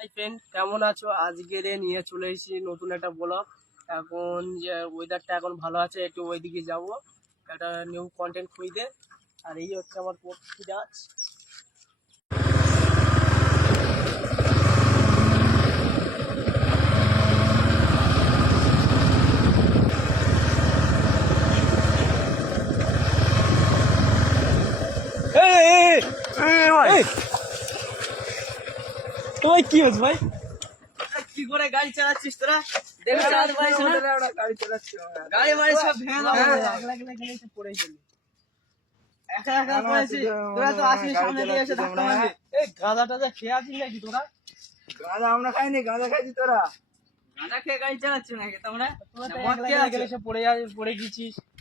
Hi friend কেমন আছো? আজকের নিয়ে চলে এসেছি নতুন একটা ব্লগ এখন যে ওয়েদারটা এখন ভালো আছে, একটু ওইদিকে যাব। একটা নিউ কন্টেন্ট খুঁজতে। আর এই হচ্ছে আমার পক্ষী গাছ তোমার কি হচ্ছে ভাই? কি করে গাড়ি চালাচ্ছিস তোরা? গাড়ি গাড়ি সব ভেঙে হ্যাঁ। গেলে তো পড়েই গেলি একা একা পড়েছিস তোরা তো আসিস সামনে দিয়ে এসে ধাক্কা মারবি। এই গাঁদা টাদা খেয়ে আছিস নাকি তোরা? গাঁজা আমরা খাইনি গাঁজা খাইছি তোরা। গাঁদা খেয়ে গাড়ি চালাচ্ছিস নাকি তোমরা? তোরা পড়ে গেছিস।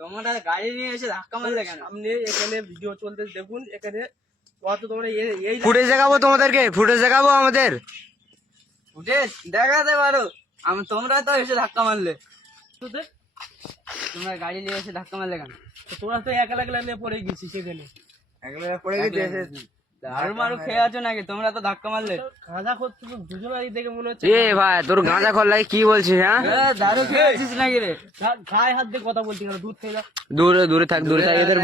তোমরা গাড়ি নিয়ে এসে ধাক্কা মারলে কেন? সামনে এখানে ভিডিও চলতে দেখুন এখানে কত তোমরা এই এই ফুটেজ দেখাবো তোমাদেরকে ফুটেজ দেখাবো আমাদের। ফুটেজ দেখাতে পারো। আমি তোমরা তো এসে ধাক্কা মারলে। তোমরা গাড়ি নিয়ে এসে ধাক্কা মারলে কেন? তোরা তো একলা একলা নিয়ে পড়ে গেছিস সেখানে একলা পড়ে গেছে এসে দারু মারু খেয়ে আছো নাকি তোমরা তো ধাক্কা মারলে গাঁজা করতে তো দুজনেরই দেখে মনে হচ্ছে এ ভাই তোর গাঁজা খোল্লাই কি বলছিস হ্যাঁ হ্যাঁ, দারু খেয়ে আছিস নাকি রে গা- গায়ে হাত দিয়ে কথা বলছি কেন দূর থেকে যা দূরে দূরে থাক দূরে থাক এদের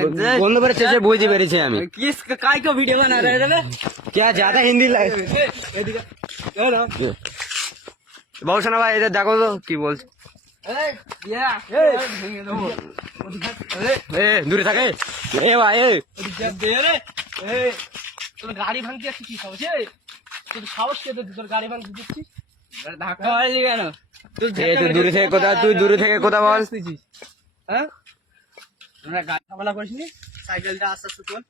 বন্ধ করে চেঁচে বুঝতে পেরেছি আমি किस काय का वीडियो बना रहे रे क्या ज्यादा हिंदी लाग এদিকে এ না বাবুসানা ভাই এদের দেখো তো কি বলছে এই ইয়া ভেঙে দেবো এ দূরে থাকে এ ভাই এ ওদিকে দে রে এই তোর গাড়ি ভাঙতে কি সাহস? তোর সাহস কে দিচ্ছে তোর গাড়ি ভাঙতে দিচ্ছিস ধাক্কা মারলি কেন? তুই দূরে থেকে কোথা তুই দূরে থেকে কোথা বল? হ্যাঁ? গাড়ি ঝামেলা করিসনি সাইকেলটা আস্তে আস্তে চল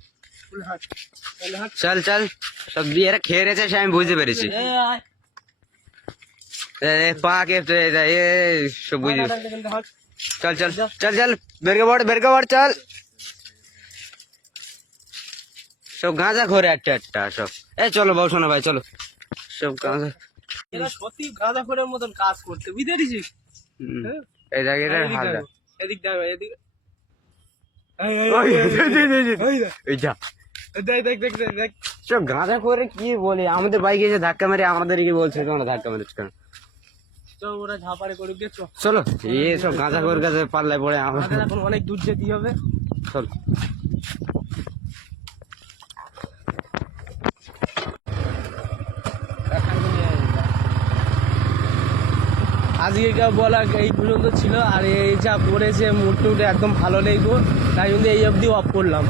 চল চল। সব দিয়ে এরা খেয়ে রেছে সে আমি বুঝতে পেরেছি। পা কে এ সব বুঝতে হাট, হাট। চল চল চল চল বেরকে বড় বেরকে বড় চল। সব গাঁজা ঘরে একটা একটা সব। এ চলো বাবু শোনো ভাই চলো। সব গাঁজা। এরা সত্যি খোরের মতন কাজ করতে বুঝতে পেরেছিস? এই জায়গায় এটা এদিক হালকা দেখো, এই গাঁজা করে কি বলে? আমাদের বাইকে এসে ধাক্কা মেরে আমাদেরকে বলছে? তোমরা ধাক্কা মেরেছ কেন? চল ওরা ঝাপারে করুক চলো এই সব গাঁজা করে কাছে পাল্লায় পড়ে আমার। আমাদের এখন অনেক দূর যেতে হবে। চল। আজকে বলা এই পর্যন্ত ছিল, আর এই যা পড়েছে মুড একদম ভালো নেই গো, তাই জন্য এই অবধি অফ করলাম।